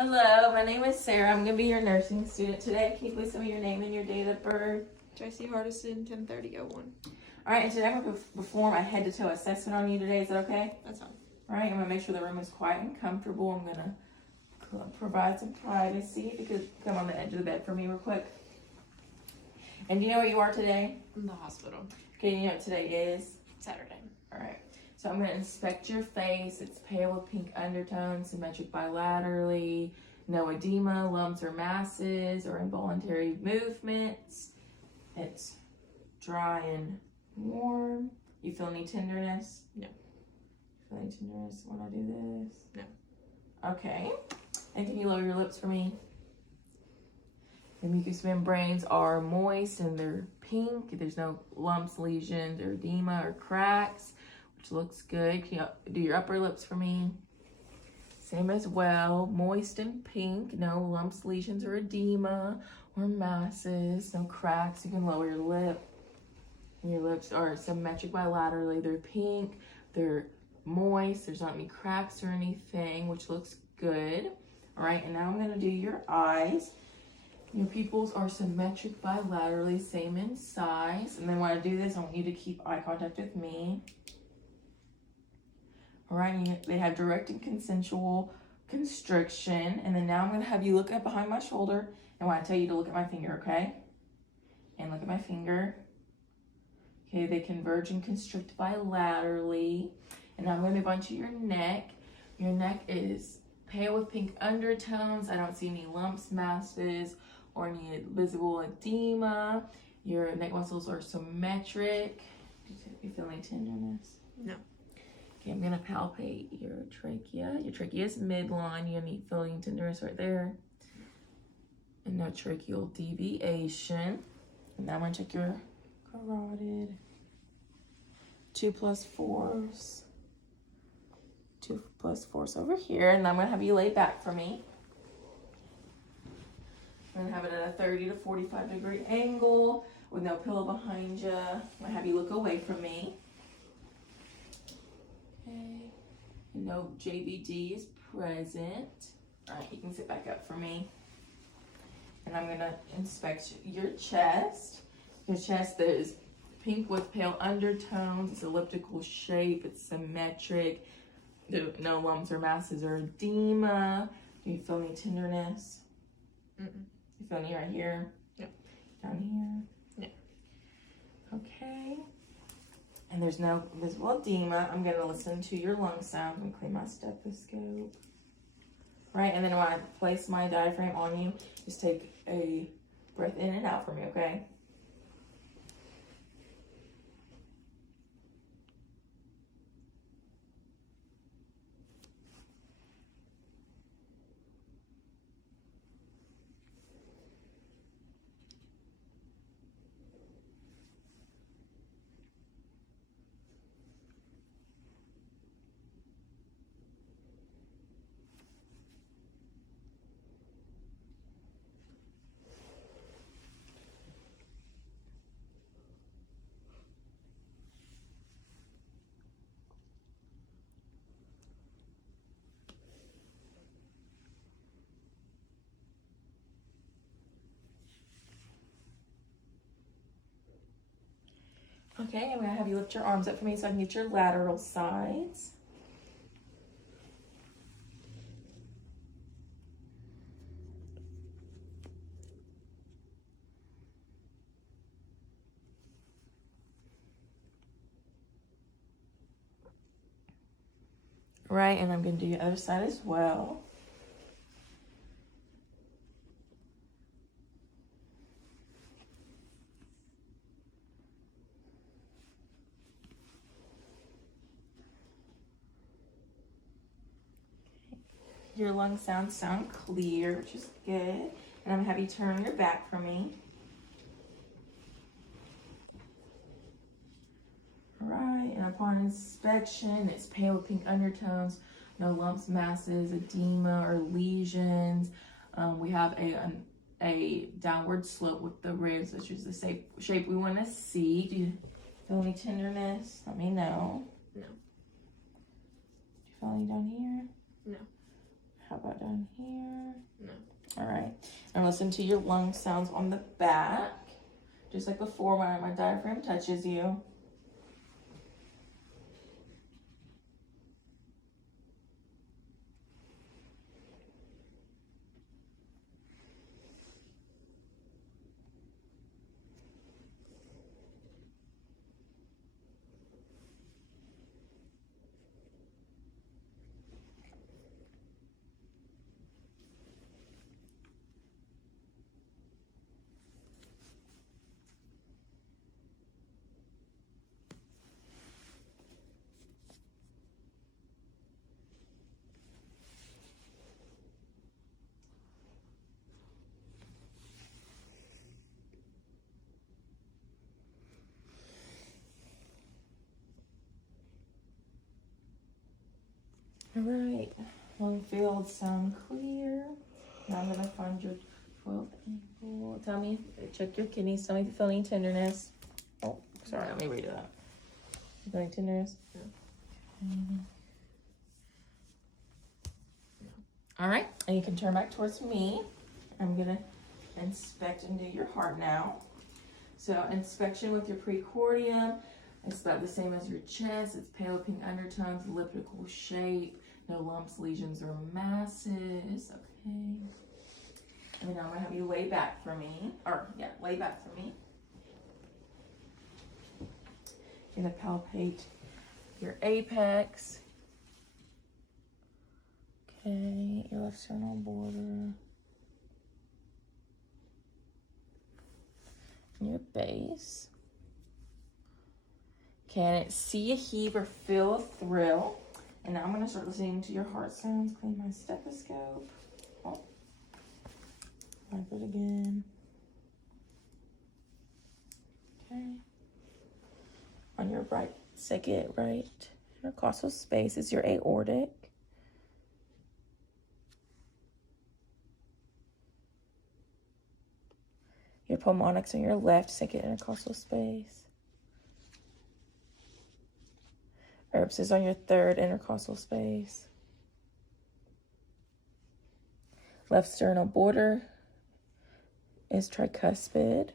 Hello, my name is Sarah. I'm going to be your nursing student today. Can you please tell me your name and your date of birth? Tracy Hardison, 10/30/01. All right, and today I'm going to perform a head-to-toe assessment on you today. Is that okay? That's fine. All right, I'm going to make sure the room is quiet and comfortable. I'm going to provide some privacy. If you could come on the edge of the bed for me real quick. And do you know where you are today? In the hospital. Okay, you know what today is? Saturday. All right. So I'm going to inspect your face. It's pale with pink undertones, symmetric bilaterally, no edema, lumps or masses, or involuntary movements. It's dry and warm. You feel any tenderness? No. Feel any tenderness when I do this? No. Okay. And can you lower your lips for me? The mucous membranes are moist and they're pink. There's no lumps, lesions, or edema or cracks, which looks good. Can you do your upper lips for me? Same as well. Moist and pink. No lumps, lesions, or edema or masses. No cracks. You can lower your lip. And your lips are symmetric bilaterally. They're pink. They're moist. There's not any cracks or anything, which looks good. All right, and now I'm going to do your eyes. Your pupils are symmetric bilaterally, same in size. And then when I do this, I want you to keep eye contact with me. All right, they have direct and consensual constriction. And then now I'm going to have you look up behind my shoulder. And when I tell you to look at my finger, okay? And look at my finger. Okay, they converge and constrict bilaterally. And now I'm going to move on to your neck. Your neck is pale with pink undertones. I don't see any lumps, masses, or any visible edema. Your neck muscles are symmetric. Do you feel any tenderness? No. Okay, I'm gonna palpate your trachea. Your trachea is midline. You need feeling tenderness right there. And no tracheal deviation. And now I'm gonna check your carotid. 2 plus 4s. 2 plus 4s over here. And I'm gonna have you lay back for me. I'm gonna have it at a 30 to 45 degree angle with no pillow behind you. I'm gonna have you look away from me. Okay. And no JVD is present. All right, you can sit back up for me. And I'm gonna inspect your chest. Your chest is pink with pale undertones. It's elliptical shape. It's symmetric. No lumps or masses or edema. Do you feel any tenderness? Mm-mm. You feel any right here? No. Down here? No. Okay. And there's no visible edema. I'm going to listen to your lung sound and clean my stethoscope. Right, and then when I place my diaphragm on you, just take a breath in and out for me, okay? Okay, I'm going to have you lift your arms up for me so I can get your lateral sides. Right, and I'm going to do your other side as well. Your lung sound clear, which is good. And I'm going to have you turn your back for me. All right, and upon inspection, it's pale with pink undertones, no lumps, masses, edema, or lesions. We have a downward slope with the ribs, which is the shape we want to see. Do you feel any tenderness? Let me know. No. Do you feel any down here? No. How about down here? All right. And listen to your lung sounds on the back. Just like before when my diaphragm touches you. All right, lung fields sound clear. Now I'm gonna find your 12th ankle. Tell me, check your kidneys. Tell me if you feel any tenderness. Oh, sorry, let me read it out. You feel any tenderness? Yeah. Okay. All right, and you can turn back towards me. I'm gonna inspect into your heart now. So inspection with your precordium. It's about the same as your chest. It's pale pink undertones, elliptical shape, no lumps, lesions, or masses. Okay. And now I'm gonna have you lay back for me. Lay back for me. Gonna palpate your apex. Okay, your left sternal border. And your base. Can it see a heave or feel a thrill? And now I'm going to start listening to your heart sounds. Clean my stethoscope. Oh. Wipe it again. Okay. On your right intercostal space is your aortic. Your pulmonics on your left second intercostal space. Herbs is on your third intercostal space. Left sternal border is tricuspid.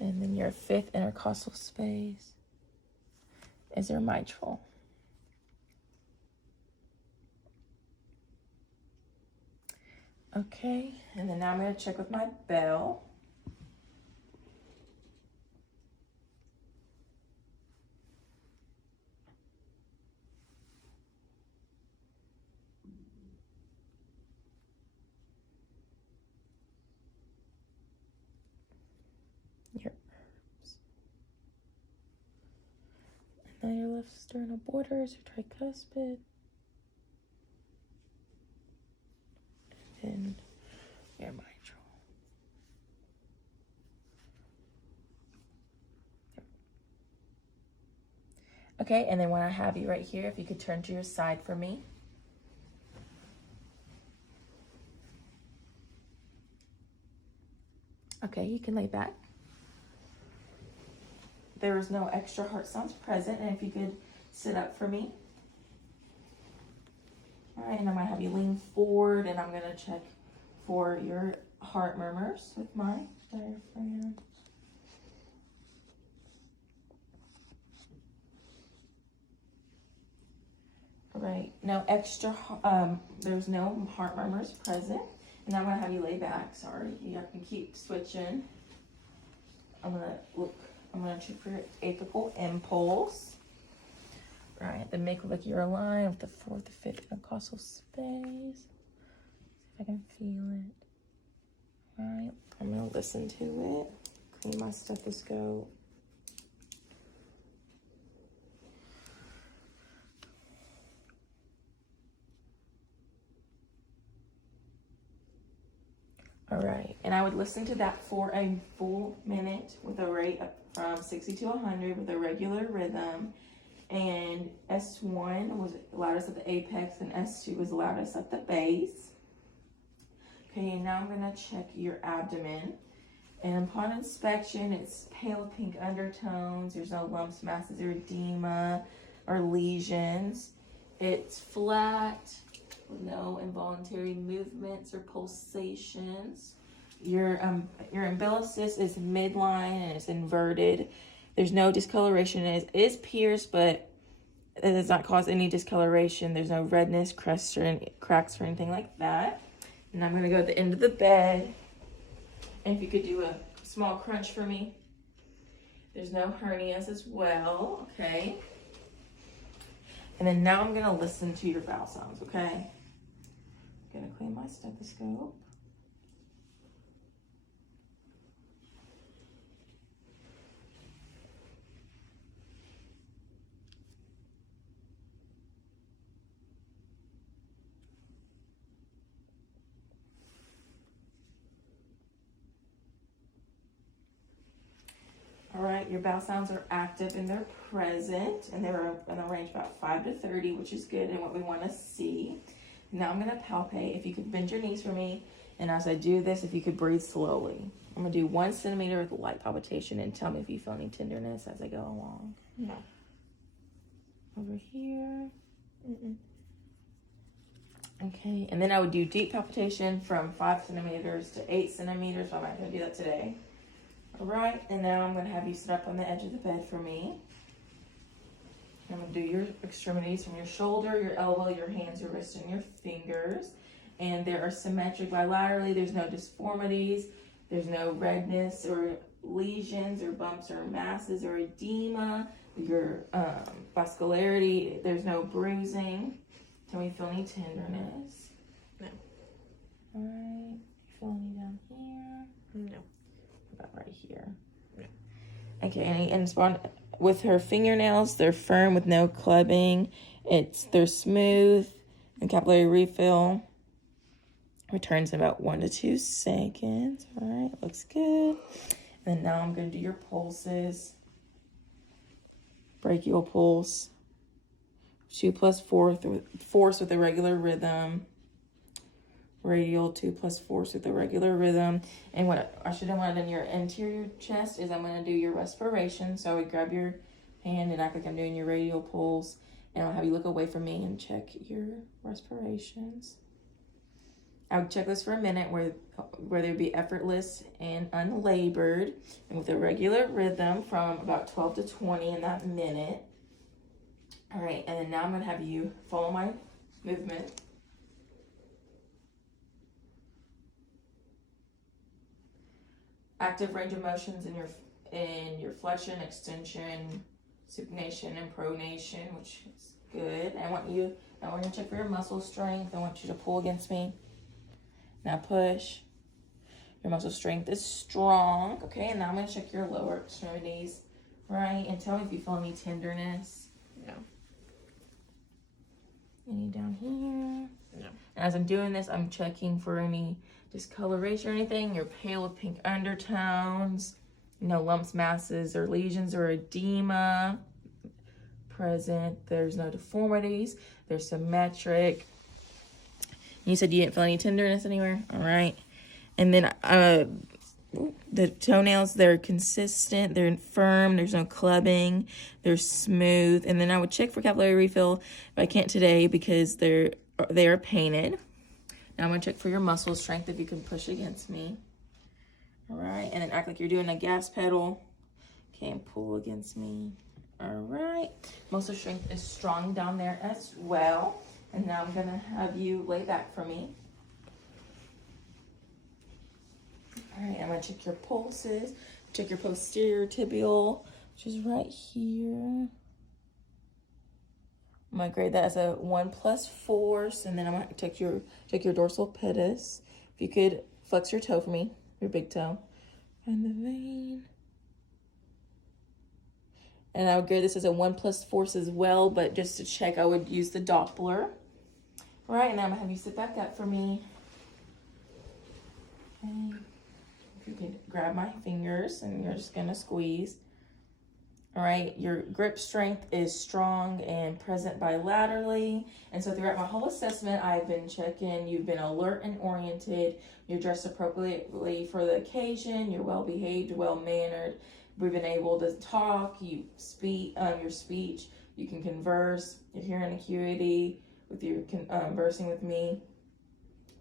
And then your fifth intercostal space is your mitral. Okay, and then now I'm going to check with my bell. Your herbs. And then your left sternal border is your tricuspid. And your mitral. Okay, and then when I have you right here, if you could turn to your side for me. Okay, you can lay back. There is no extra heart sounds present, and if you could sit up for me. All right, and I'm gonna have you lean forward, and I'm gonna check for your heart murmurs with my diaphragm. All right, no extra, there's no heart murmurs present. And I'm gonna have you lay back, sorry. You have to keep switching. I'm gonna check for your apical impulse. All right, the macular line with the fourth to fifth intercostal space. See if I can feel it. All right, I'm gonna listen to it. Clean my stethoscope. All right, and I would listen to that for a full minute with a rate from 60 to 100 with a regular rhythm. And S1 was loudest at the apex and S2 was loudest at the base. Okay, and now I'm gonna check your abdomen. And upon inspection, it's pale pink undertones. There's no lumps, masses, or edema, or lesions. It's flat. with no involuntary movements or pulsations. Your umbilicus is midline and it's inverted. There's no discoloration. It is pierced, but it does not cause any discoloration. There's no redness, cracks, or anything like that. And I'm going to go to the end of the bed. And if you could do a small crunch for me. There's no hernias as well, okay? And then now I'm going to listen to your bowel sounds, okay? I'm going to clean my stethoscope. All right, your bowel sounds are active and they're present, and they're in a range about 5 to 30, which is good and what we want to see. Now I'm going to palpate. If you could bend your knees for me, and as I do this, if you could breathe slowly. I'm going to do 1 centimeter with light palpitation, and tell me if you feel any tenderness as I go along. No. Over here. Okay, and then I would do deep palpitation from 5 centimeters to 8 centimeters. I'm not going to do that today. All right, and now I'm going to have you sit up on the edge of the bed for me. I'm going to do your extremities from your shoulder, your elbow, your hands, your wrist, and your fingers. And they are symmetric bilaterally. There's no disformities. There's no redness or lesions or bumps or masses or edema. Your vascularity, there's no bruising. Tell me if you feel any tenderness. No. All right. You feel any down here? No. About right here. No. Okay, and with her fingernails, they're firm with no clubbing. They're smooth, and capillary refill returns in about 1 to 2 seconds. All right, looks good. And now I'm going to do your pulses. Brachial pulse, 2 plus 4 force with a regular rhythm. Radial 2 plus force with a regular rhythm. And what I should have done in your anterior chest is I'm going to do your respiration. So I would grab your hand and act like I'm doing your radial pulse, and I'll have you look away from me and check your respirations. I would check this for a minute where they'd be effortless and unlabored, and with a regular rhythm from about 12 to 20 in that minute. All right, and then now I'm going to have you follow my movement. Active range of motions in your flexion, extension, supination, and pronation, which is good. Now we're going to check for your muscle strength. I want you to pull against me. Now push. Your muscle strength is strong. Okay, and now I'm going to check your lower extremities, right? And tell me if you feel any tenderness. No. Any down here? No. And as I'm doing this, I'm checking for any discoloration or anything. You're pale with pink undertones. No lumps, masses, or lesions or edema present. There's no deformities. They're symmetric. You said you didn't feel any tenderness anywhere? All right. And then the toenails, they're consistent. They're firm. There's no clubbing. They're smooth. And then I would check for capillary refill, but I can't today because they are painted. Now I'm going to check for your muscle strength if you can push against me. All right. And then act like you're doing a gas pedal. Okay, and pull against me. All right. Muscle strength is strong down there as well. And now I'm going to have you lay back for me. All right, I'm going to check your pulses. Check your posterior tibial, which is right here. I'm going to grade that as a 1 plus force. And then I'm going to check your dorsal pedis. If you could flex your toe for me, your big toe. Find the vein. And I would grade this as a 1 plus force as well, but just to check, I would use the Doppler. All right, and I'm gonna have you sit back up for me. Okay. If you could grab my fingers, and you're just gonna squeeze. All right, your grip strength is strong and present bilaterally. And so throughout my whole assessment, I've been checking. You've been alert and oriented. You're dressed appropriately for the occasion. You're well behaved, well mannered. We've been able to talk. You speak. Your speech. You can converse. Your hearing acuity. with your conversing with me.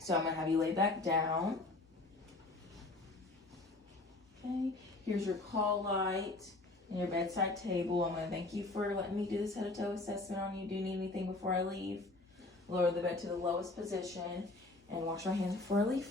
So I'm going to have you lay back down. Okay, here's your call light and your bedside table. I'm going to thank you for letting me do this head to toe assessment on you. Do you need anything before I leave? Lower the bed to the lowest position and wash my hands before I leave.